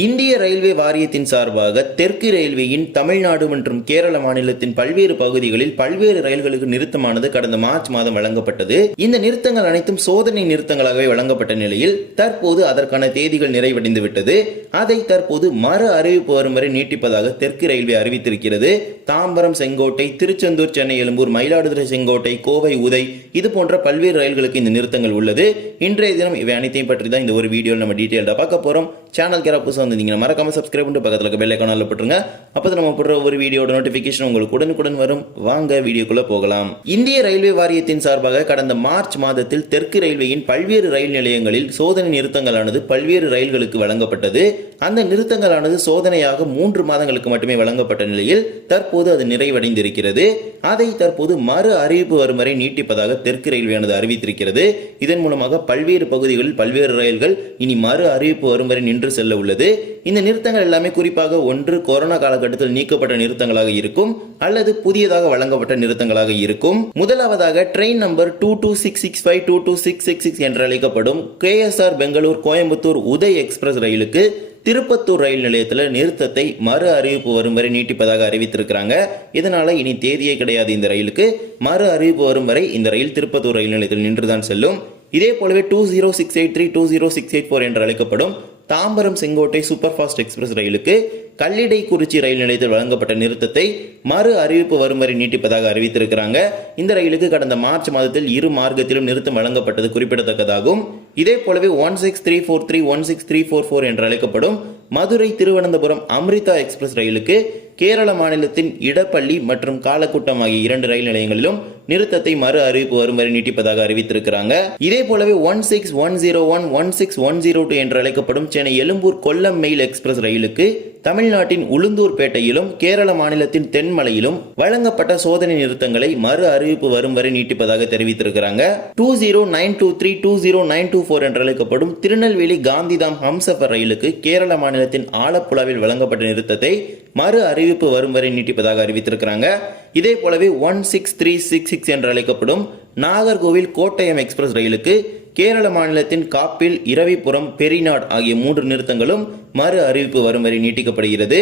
இந்திய ரயில்வே வாரியத்தின் சார்பாக தெற்கு ரயில்வேயின் தமிழ்நாடு மற்றும் கேரள மாநிலத்தின் பல்வேறு பகுதிகளில் பல்வேறு ரயில்களுக்கு நிறுத்தமானது கடந்த மார்ச் மாதம் வழங்கப்பட்டது. இந்த நிறுத்தங்கள் அனைத்தும் சோதனை நிறுத்தங்களாகவே வழங்கப்பட்ட நிலையில் தற்போது அதற்கான தேதிகள் நிறைவடைந்து விட்டது அதை தற்போது மறு அறிவிப்பு வரும் வரை நீட்டிப்பதாக தெற்கு ரயில்வே அறிவித்திருக்கிறது. தாம்பரம் செங்கோட்டை திருச்செந்தூர் சென்னை எழும்பூர் மயிலாடுதுறை செங்கோட்டை கோவை உதை இது போன்ற பல்வேறு ரயில்களுக்கு இந்த நிறுத்தங்கள் உள்ளது. இன்றைய தினம் இவை அனைத்தையும் பற்றி தான் இந்த ஒரு வீடியோவில் நம்ம டீட்டெயில்டாக பார்க்க போகிறோம் சேனல் கேரா புதுசாக வந்திருந்தீங்கன்னா மறக்காம சப்ஸ்கிரைப் பண்ணிட்டு பக்கத்தில் இருக்க பெல் ஐக்கானில் போட்டுருங்க அப்போ நம்ம போடுற ஒரு வீடியோட நோட்டிஃபிகேஷன் உங்களுக்கு உடனுக்குடன் வரும். வாங்க வீடியோக்குள்ள போகலாம். இந்திய ரயில்வே வாரியத்தின் சார்பாக கடந்த மார்ச் மாதத்தில் தெற்கு ரயில்வேயின் பல்வேறு ரயில் நிலையங்களில் சோதனை நிறுத்தங்களானது பல்வேறு ரயில்களுக்கு வழங்கப்பட்டது. அந்த நிறுத்தங்களானது சோதனையாக மூன்று மாதங்களுக்கு மட்டுமே வழங்கப்பட்ட நிலையில் தற்போது அது நிறைவடைந்திருக்கிறது. அதை தற்போது மறு அறிவிப்பு வரும் வரை நீட்டிப்பதாக தெற்கு ரயில்வேயானது அறிவித்திருக்கிறது. இதன் மூலமாக பல்வேறு பகுதிகளில் பல்வேறு ரயில்கள் இனி மறு அறிவிப்பு வரும் வரை நின்று செல்ல உள்ளது. இந்த நிறுத்தங்கள் எல்லாமே குறிப்பாக ஒன்று கொரோனா காலகட்டத்தில் நீக்கப்பட்ட நிறுத்தங்களாக இருக்கும் அல்லது புதியதாக வழங்கப்பட்ட நிறுத்தங்களாக இருக்கும். முதலாவதாக train number two two six six five two two six six six என்று அழைக்கப்படும் கேஎஸ்ஆர் பெங்களூர் கோயம்புத்தூர் உதய் எக்ஸ்பிரஸ் ரயிலுக்கு திருப்பத்தூர் ரயில் நிலையத்தில் நிறுத்தத்தை மறு அறிவிப்பு வரும் வரை நீட்டிப்பதாக அறிவித்திருக்கிறாங்க. இதனால இனி தேதியே கிடையாது இந்த ரயிலுக்கு. மறு அறிவிப்பு வரும் வரை இந்த ரயில் திருப்பத்தூர் ரயில் நிலையத்தில் நின்றுதான் செல்லும். இதே போலவே two zero six eight three two zero six eight four என்று அழைக்கப்படும் Tambaram Sengottai super fast express ரயிலுக்கு கல்லிடை குறிச்சி ரயில் நிலையத்தில் வழங்கப்பட்ட நிறுத்தத்தை மறு அறிவிப்பு வரும் வரை நீட்டிப்பதாக அறிவித்திருக்கிறாங்க. இந்த ரயிலுக்கு கடந்த மார்ச் மாதத்தில் இரு மார்க்கத்திலும் நிறுத்தம் வழங்கப்பட்டது குறிப்பிடத்தக்கதாகும். இதே போலவே one six three four three one six three four four என்று அழைக்கப்படும் மதுரை திருவனந்தபுரம் அம்ரிதா எக்ஸ்பிரஸ் ரயிலுக்கு கேரள மாநிலத்தின் இடப்பள்ளி மற்றும் காலக்கூட்டம் ஆகிய இரண்டு ரயில் நிலையங்களிலும் நிறுத்தத்தை மறு அறிவிப்பு வரும் வரை நீட்டிப்பதாக அறிவித்திருக்கிறாங்க. இதே போலவே one six one zero one one six one zero two என்று அழைக்கப்படும் சென்னை எழும்பூர் கொல்லம் மெயில் எக்ஸ்பிரஸ் ரயிலுக்கு தமிழ்நாட்டின் உளுந்தூர்பேட்டையிலும் கேரள மாநிலத்தின் தென்மலையிலும் வழங்கப்பட்ட சோதனை நிறுத்தங்களை மறு அறிவிப்பு வரும் வரை நீட்டிப்பதாக தெரிவித்திருக்கிறாங்க. Two zero nine two three two zero nine two four என்று அழைக்கப்படும் திருநெல்வேலி காந்திதாம் ஹம்சஃபர் ரயிலுக்கு கேரள மாநிலத்தின் ஆலப்புழாவில் வழங்கப்பட்ட நிறுத்தத்தை மறு அறிவிப்பு வரும் வரை நீட்டிப்பதாக அறிவித்திருக்கிறாங்க. இதே போலவே one six three six six என்று அழைக்கப்படும் நாகர்கோவில் கோட்டயம் எக்ஸ்பிரஸ் ரயிலுக்கு கேரள மாநிலத்தின் காப்பில் இரவிபுரம் பெரிநாட் ஆகிய மூன்று நிறுத்தங்களும் மறு அறிவிப்பு வரும் வரை நீட்டிக்கப்படுகிறது.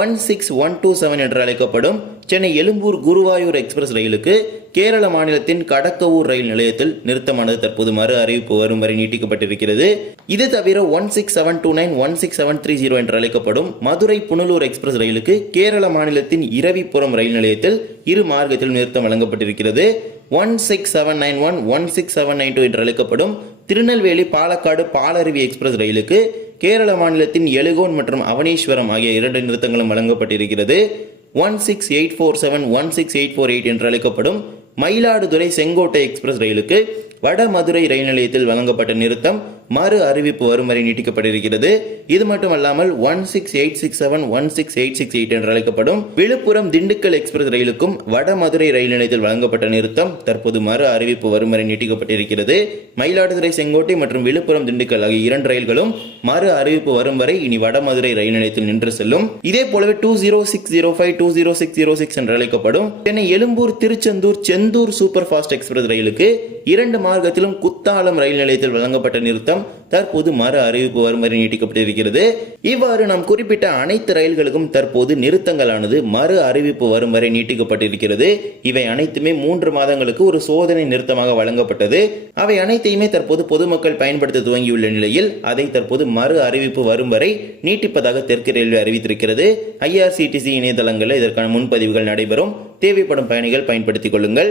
One six one two seven என்று அழைக்கப்படும் சென்னை எழும்பூர் குருவாயூர் எக்ஸ்பிரஸ் ரயிலுக்கு கேரள மாநிலத்தின் கடக்கவூர் ரயில் நிலையத்தில் நிறுத்தமானது தற்போது மறு அறிவிப்பு வரும் வரை நீட்டிக்கப்பட்டிருக்கிறது. இது தவிர one six seven two nine one six seven three zero என்று அழைக்கப்படும் மதுரை புனலூர் எக்ஸ்பிரஸ் ரயிலுக்கு கேரள மாநிலத்தின் இரவிபுரம் ரயில் நிலையத்தில் இரு மார்க்கத்தில் நிறுத்தம் வழங்கப்பட்டிருக்கிறது. One six seven nine one one six seven nine two என்று அழைக்கப்படும் திருநெல்வேலி பாலக்காடு பாலருவி எக்ஸ்பிரஸ் ரயிலுக்கு கேரள மாநிலத்தின் எலுகோன் மற்றும் அவனீஸ்வரம் ஆகிய இரண்டு நிறுத்தங்களும் வழங்கப்பட்டிருக்கிறது. One six eight four seven one six eight four eight என்று அழைக்கப்படும் மயிலாடுதுறை செங்கோட்டை எக்ஸ்பிரஸ் ரயிலுக்கு வடமதுரை ரயில் நிலையத்தில் வழங்கப்பட்ட நிறுத்தம் மறு அறிவிப்பு வரும் வரை நீட்டிக்கப்பட்டிருக்கிறது. இது மட்டுமல்லாமல் one six eight six seven one six eight six eight என்று அழைக்கப்படும் விழுப்புரம் திண்டுக்கல் எக்ஸ்பிரஸ் ரயிலுக்கும் வடமதுரை ரயில் நிலையத்தில் வழங்கப்பட்ட நிறுத்தம் தற்போது மறு அறிவிப்பு வரும் வரை நீட்டிக்கப்பட்டிருக்கிறது. மயிலாடுதுறை செங்கோட்டை மற்றும் விழுப்புரம் திண்டுக்கல் ஆகிய இரண்டு ரயில்களும் மறு அறிவிப்பு வரும் வரை இனி வடமதுரை ரயில் நிலையத்தில் நின்று செல்லும். இதே போலவே two zero six zero five two zero six zero six என்று அழைக்கப்படும் Chennai Egmore Tiruchendur Sendur super fast express ரயிலுக்கு இரண்டு மார்க்கத்திலும் குத்தாலம் ரயில் நிலையத்தில் வழங்கப்பட்ட நிறுத்தம் தற்போது மறு அறிவிப்பு வரும் வரை நீட்டிக்கப்பட்டிருக்கிறது. இவ்வாறு நாம் குறிப்பிட்ட அனைத்து ரயில்களுக்கும் தற்போது நிறுத்தங்களானது மறு அறிவிப்பு வரும் வரை நீட்டிக்கப்பட்டிருக்கிறது. இவை அனைத்துமே மூன்று மாதங்களுக்கு ஒரு சோதனை நிறுத்தமாக வழங்கப்பட்டது. அவை அனைத்தையுமே தற்போது பொதுமக்கள் பயன்படுத்த துவங்கியுள்ள நிலையில் அதை தற்போது மறு அறிவிப்பு வரும் வரை நீட்டிப்பதாக தெற்கு ரயில்வே அறிவித்திருக்கிறது. ஐஆர்சிடிசி இணையதளங்களில் இதற்கான முன்பதிவுகள் நடைபெறும். தேவைப்படும் பயணிகள் பயன்படுத்திக் கொள்ளுங்கள்.